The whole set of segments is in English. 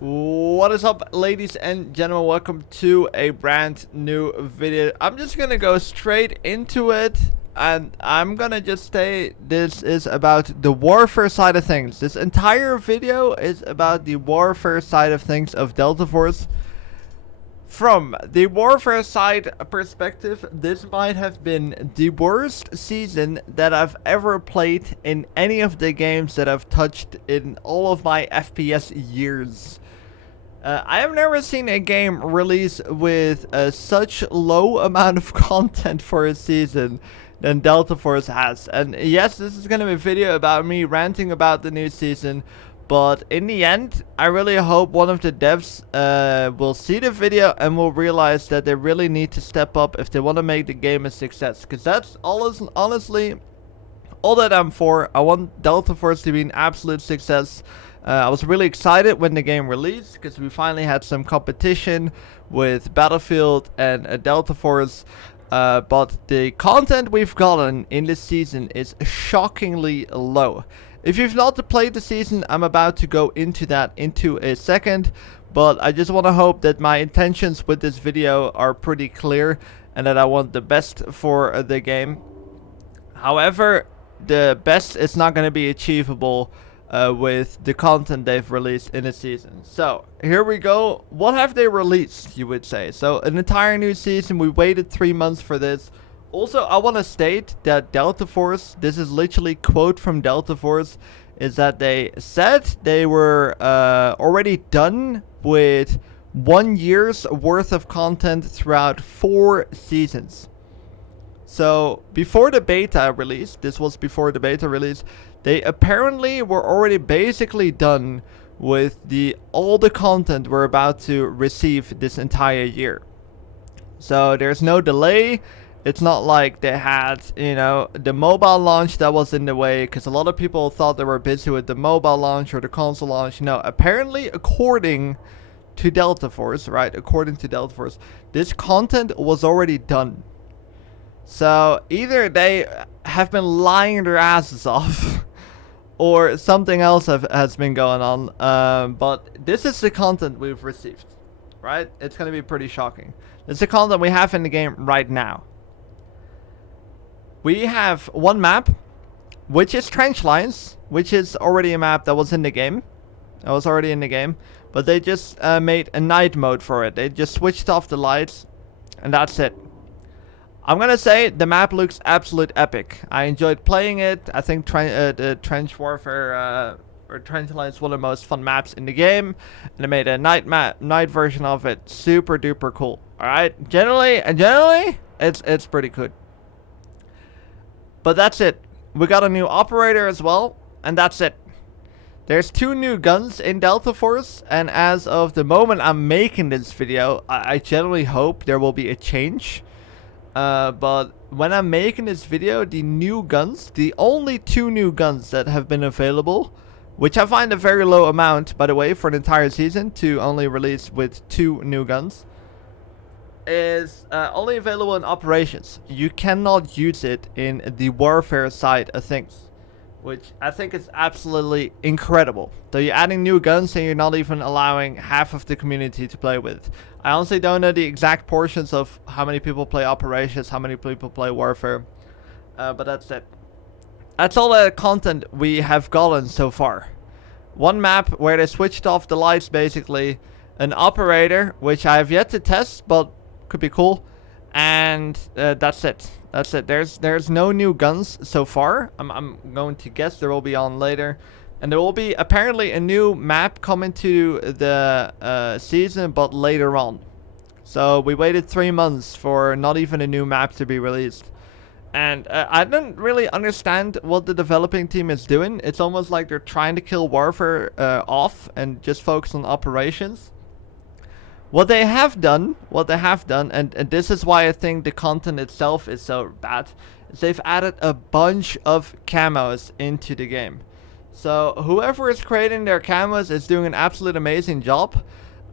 What is up, ladies and gentlemen? Welcome to a brand new video. I'm just gonna go straight into it, and I'm gonna just say this is about the warfare side of things. This entire video is about the warfare side of things of Delta Force. From the warfare side perspective, this might have been the worst season that I've ever played in any of the games that I've touched in all of my FPS years. I have never seen a game release with such low amount of content for a season than Delta Force has. And yes, this is going to be a video about me ranting about the new season. But in the end, I really hope one of the devs will see the video and will realize that they really need to step up if they want to make the game a success. Because that's honestly all that I'm for. I want Delta Force to be an absolute success. I was really excited when the game released because we finally had some competition with Battlefield and Delta Force. But the content we've gotten in this season is shockingly low. If you've not played the season, I'm about to go into that into a second. But I just want to hope that my intentions with this video are pretty clear and that I want the best for the game. However, the best is not going to be achievable with the content they've released in a season. So here we go. What have they released, you would say? So an entire new season. We waited 3 months for this. Also, I want to state that Delta Force, this is literally quote from Delta Force, is that they said they were already done with 1 year's worth of content throughout 4 seasons. So before the beta release, this was before the beta release, they apparently were already basically done with all the content we're about to receive this entire year. So there's no delay. It's not like they had, the mobile launch that was in the way, because a lot of people thought they were busy with the mobile launch or the console launch. No, apparently according to Delta Force, right? According to Delta Force, this content was already done. So either they have been lying their asses off or something else has been going on. But this is the content we've received, right? It's going to be pretty shocking. It's the content we have in the game right now. We have one map, which is Trench Lines, which is already a map that was in the game. That was already in the game. But they just made a night mode for it. They just switched off the lights, and that's it. I'm gonna say the map looks absolute epic. I enjoyed playing it. I think the Trench Warfare or Trench Line is one of the most fun maps in the game, and they made a night version of it. Super duper cool. All right, generally, it's pretty good. But that's it. We got a new operator as well, and that's it. There's 2 new guns in Delta Force, and as of the moment I'm making this video, I generally hope there will be a change. But when I'm making this video, the new guns, the only 2 new guns that have been available, which I find a very low amount, by the way, for an entire season to only release with 2 new guns, is only available in operations. You cannot use it in the warfare side of things, which I think is absolutely incredible. So you're adding new guns and you're not even allowing half of the community to play with it. I honestly don't know the exact portions of how many people play operations, how many people play warfare, but that's it. That's all the content we have gotten so far. One map where they switched off the lights basically, an operator, which I have yet to test, but could be cool, and that's it. That's it. There's no new guns so far. I'm going to guess there will be on later. And there will be apparently a new map coming to the season, but later on. So we waited 3 months for not even a new map to be released. And I don't really understand what the developing team is doing. It's almost like they're trying to kill warfare off and just focus on operations. What they have done, and this is why I think the content itself is so bad, is they've added a bunch of camos into the game. So whoever is creating their camos is doing an absolute amazing job.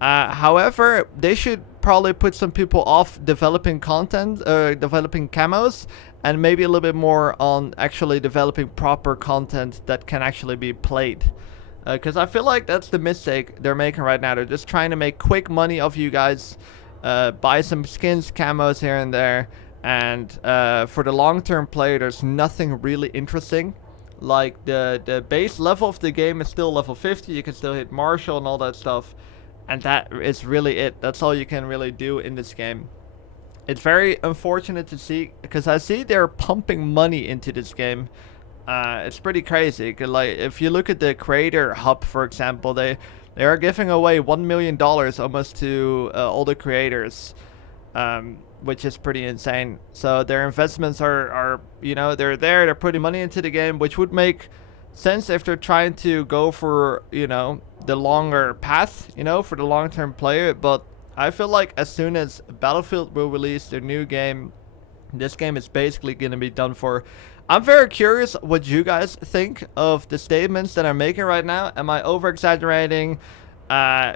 However, they should probably put some people off developing content, developing camos, and maybe a little bit more on actually developing proper content that can actually be played. Because I feel like that's the mistake they're making right now. They're just trying to make quick money off you guys, buy some skins, camos here and there, and for the long-term player, there's nothing really interesting. Like the base level of the game is still level 50. You can still hit Marshall and all that stuff, and that is really it. That's all you can really do in this game. It's very unfortunate to see, because I see they're pumping money into this game. It's pretty crazy. 'Cause, like, if you look at the creator hub, for example, they are giving away $1 million almost to all the creators, which is pretty insane. So their investments are they're putting money into the game, which would make sense if they're trying to go for the longer path, for the long-term player. But I feel like as soon as Battlefield will release their new game, this game is basically going to be done for. I'm very curious what you guys think of the statements that I'm making right now. Am I over-exaggerating?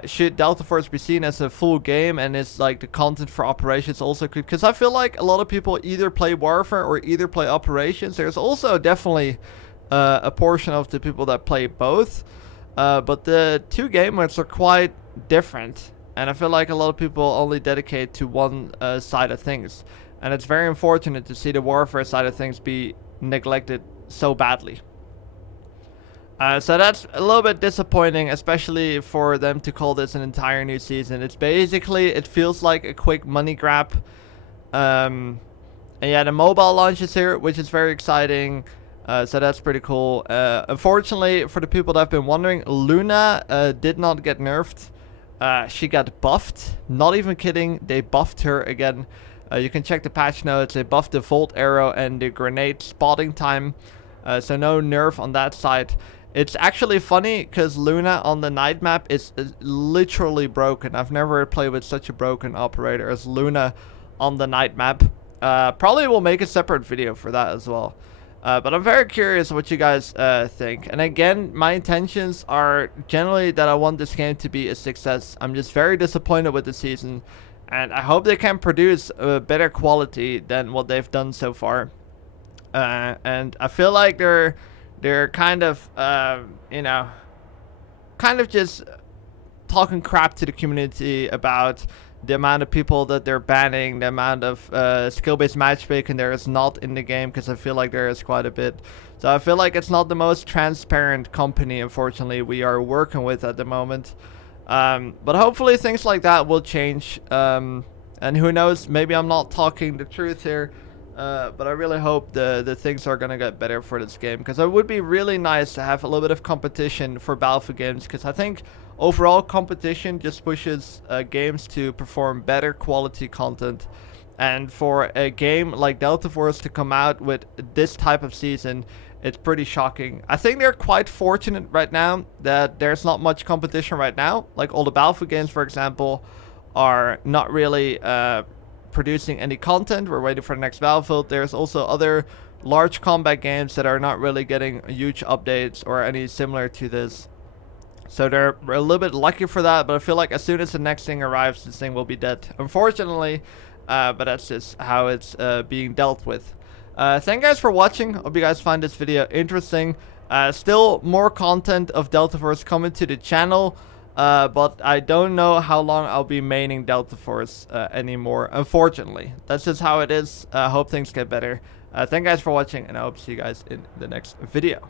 Should Delta Force be seen as a full game, and is like the content for Operations also good? Because I feel like a lot of people either play Warfare or either play Operations. There's also definitely a portion of the people that play both. But the two game modes are quite different. And I feel like a lot of people only dedicate to one side of things. And it's very unfortunate to see the Warfare side of things be neglected so badly. So that's a little bit disappointing, especially for them to call this an entire new season. It's basically, it feels like a quick money grab. And yeah, the mobile launch is here, which is very exciting. So that's pretty cool. Unfortunately, for the people that have been wondering, Luna did not get nerfed. She got buffed. Not even kidding, they buffed her again. You can check the patch notes. They buffed the Volt Arrow and the grenade spotting time. So no nerf on that side. It's actually funny because Luna on the night map is literally broken. I've never played with such a broken operator as Luna on the night map. Probably will make a separate video for that as well. But I'm very curious what you guys think. And again, my intentions are generally that I want this game to be a success. I'm just very disappointed with the season. And I hope they can produce a better quality than what they've done so far. And I feel like they're kind of, kind of just talking crap to the community about the amount of people that they're banning, the amount of skill-based matchmaking there is not in the game, because I feel like there is quite a bit. So I feel like it's not the most transparent company, unfortunately, we are working with at the moment. But hopefully things like that will change. And who knows, maybe I'm not talking the truth here. But I really hope the things are going to get better for this game. Because it would be really nice to have a little bit of competition for Battlefield games. Because I think overall competition just pushes games to perform better quality content. And for a game like Delta Force to come out with this type of season, it's pretty shocking. I think they're quite fortunate right now that there's not much competition right now. Like all the Battlefield games, for example, are not really producing any content. We're waiting for the next Battlefield. There's also other large combat games that are not really getting huge updates or any similar to this. So they're a little bit lucky for that, but I feel like as soon as the next thing arrives, this thing will be dead, unfortunately. But that's just how it's being dealt with. Thank you guys for watching. Hope you guys find this video interesting. Still more content of Delta Force coming to the channel. But I don't know how long I'll be maining Delta Force anymore, unfortunately. That's just how it is. Hope things get better. Thank you guys for watching, and I hope to see you guys in the next video.